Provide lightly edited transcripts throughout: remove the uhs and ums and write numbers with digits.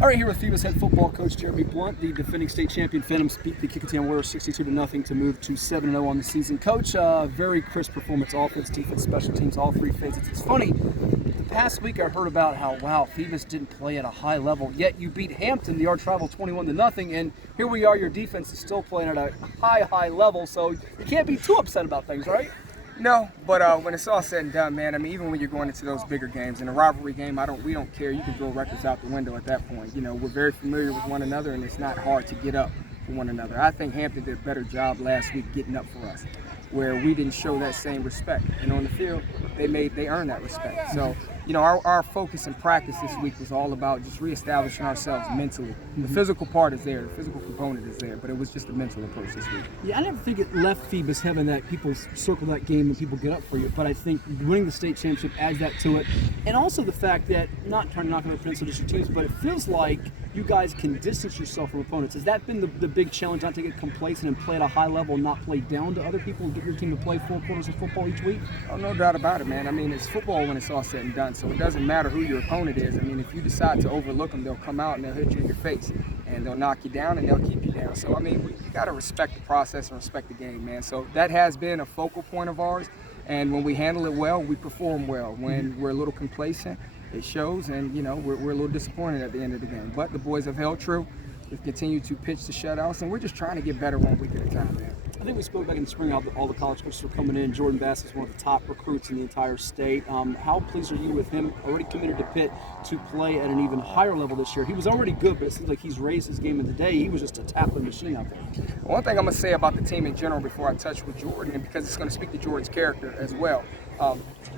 All right, here with Phoebus head football coach Jeremy Blunt, the defending state champion Phantoms beat the Kecoughtan Warriors 62-0 to move to 7-0 on the season. Coach, very crisp performance, offense, defense, special teams, all three phases. It's funny, the past week I heard about how, wow, Phoebus didn't play at a high level, yet you beat Hampton, the yard travel, 21-0, and here we are, your defense is still playing at a high level, so you can't be too upset about things, right? No, but when it's all said and done, man, I mean, even when you're going into those bigger games, in a rivalry game, we don't care. You can throw records out the window at that point. You know, we're very familiar with one another, and it's not hard to get up for one another. I think Hampton did a better job last week getting up for us, where we didn't show that same respect. And on the field, they earned that respect. So, you know, our focus in practice this week was all about just reestablishing ourselves mentally. The physical part is there, the physical component is there, but it was just a mental approach this week. Yeah, I never think it left Phoebus having that people circle that game and people get up for you, but I think winning the state championship adds that to it. And also the fact that, not trying to knock on the pencil to your teams, but it feels like you guys can distance yourself from opponents. Has that been the big challenge, not to get complacent and play at a high level and not play down to other people and get your team to play 4 quarters of football each week? Oh, no doubt about it, man. I mean, it's football when it's all said and done, so it doesn't matter who your opponent is. I mean, if you decide to overlook them, they'll come out and they'll hit you in your face, and they'll knock you down and they'll keep you down. So, I mean, you got to respect the process and respect the game, man. So that has been a focal point of ours, and when we handle it well, we perform well. When we're a little complacent, it shows, and, you know, we're a little disappointed at the end of the game. But the boys have held true. We've continued to pitch the shutouts, and we're just trying to get better 1 week at a time, man. I think we spoke back in the spring, all the college coaches were coming in. Jordan Bass is one of the top recruits in the entire state. How pleased are you with him, already committed to Pitt, to play at an even higher level this year? He was already good, but it seems like he's raised his game in the day. He was just a tackling machine out there. One thing I'm going to say about the team in general before I touch with Jordan, and because it's going to speak to Jordan's character as well,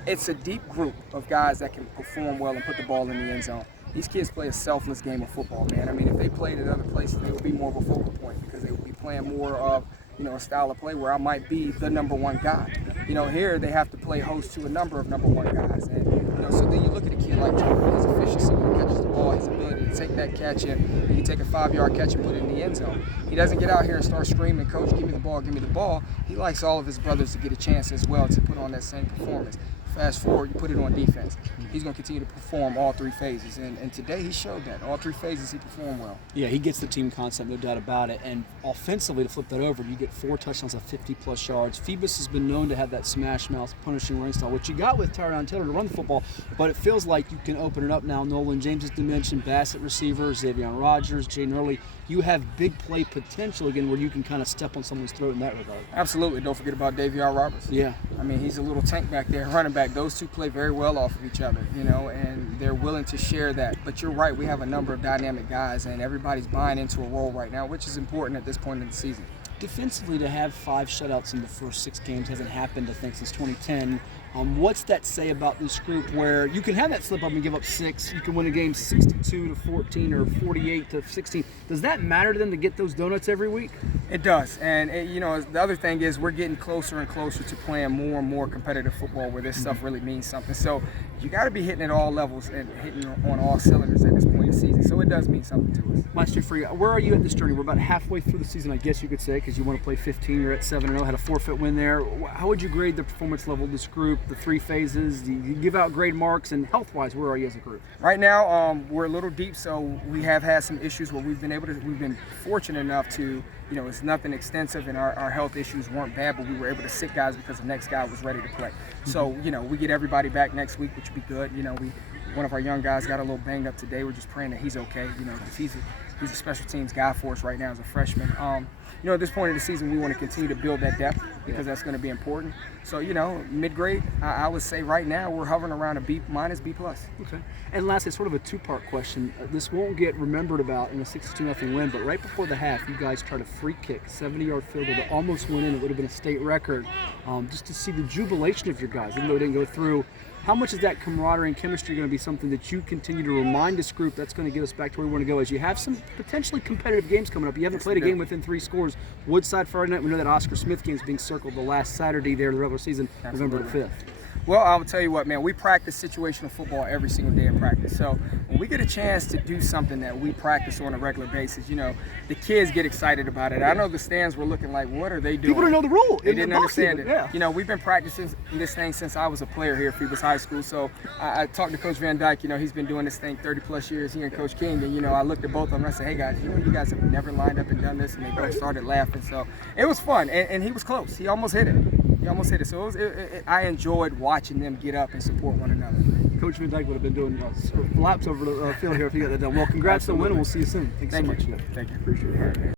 it's a deep group of guys that can perform well and put the ball in the end zone. These kids play a selfless game of football, man. I mean, if they played at other places, they would be more of a focal point because they would be playing more of, you know, a style of play where I might be the number one guy. You know, here they have to play host to a number of number one guys. And, you know, so then you look at a kid like Jordan, his efficiency when he catches the ball, his ability to take that catch and he can take a 5-yard catch and put it in the end zone. He doesn't get out here and start screaming, "Coach, give me the ball, give me the ball." He likes all of his brothers to get a chance as well to put on that same performance. Fast forward, you put it on defense. He's going to continue to perform all 3 phases. And today he showed that. All 3 phases he performed well. Yeah, he gets the team concept, no doubt about it. And offensively, to flip that over, you get 4 touchdowns of 50-plus yards. Phoebus has been known to have that smash mouth, punishing running style, which you got with Tyron Taylor to run the football. But it feels like you can open it up now. Nolan James has dimension, Bassett receiver, Xavier Rogers, Jaden Early. You have big play potential again where you can kind of step on someone's throat in that regard. Absolutely. Don't forget about Davion Roberts. Yeah. I mean, he's a little tank back there, running back. Those two play very well off of each other, you know, and they're willing to share that. But you're right, we have a number of dynamic guys, and everybody's buying into a role right now, which is important at this point in the season. Defensively, to have 5 shutouts in the first 6 games hasn't happened, I think, since 2010. What's that say about this group where you can have that slip up and give up 6, you can win a game 62-14 or 48-16? Does that matter to them to get those donuts every week? It does, and you know, the other thing is we're getting closer and closer to playing more and more competitive football where this stuff really means something. So you got to be hitting at all levels and hitting on all cylinders at this point in the season. So it does mean something to us. Last year for you, where are you at this journey? We're about halfway through the season, I guess you could say, because you want to play 15. You're at 7-0, had a forfeit win there. How would you grade the performance level of this group, the 3 phases? Do you give out grade marks? And health-wise, where are you as a group? Right now, we're a little deep, so we have had some issues where we've been fortunate enough to, you know, it's nothing extensive and our health issues weren't bad, but we were able to sit guys because the next guy was ready to play. So, you know, we get everybody back next week, which would be good. You know, one of our young guys got a little banged up today. We're just praying that he's okay, you know, because he's a special teams guy for us right now as a freshman. You know, at this point in the season, we want to continue to build that depth because that's going to be important. So, you know, mid-grade, I would say right now we're hovering around a B-, B+. Okay. And lastly, sort of a 2-part question. This won't get remembered about in a 62-0 win, but right before the half, you guys tried a free kick, 70-yard field goal that almost went in. It would have been a state record. Just to see the jubilation of your guys, even though it didn't go through. How much is that camaraderie and chemistry going to be something that you continue to remind this group that's going to get us back to where we want to go as you have some potentially competitive games coming up? You haven't played a game within 3 scores. Woodside Friday night, we know that Oscar Smith game is being circled the last Saturday there in the regular season, November the 5th. Well, I'll tell you what, man, we practice situational football every single day in practice. So when we get a chance to do something that we practice on a regular basis, you know, the kids get excited about it. I know the stands were looking like, what are they doing? People don't know the rule. They didn't understand it. Yeah. You know, we've been practicing this thing since I was a player here at Phoebus High School. So I talked to Coach Van Dyke. You know, he's been doing this thing 30 plus years. He and Coach King. And, you know, I looked at both of them and I said, hey guys, you know, you guys have never lined up and done this. And they both started laughing. So it was fun. And he was close. He almost hit it. So I enjoyed watching them get up and support one another. Coach Van Dyke would have been doing laps over the field here if he got that done. Well, congrats on the win, and we'll see you soon. Thanks so much. Thank you. Appreciate it.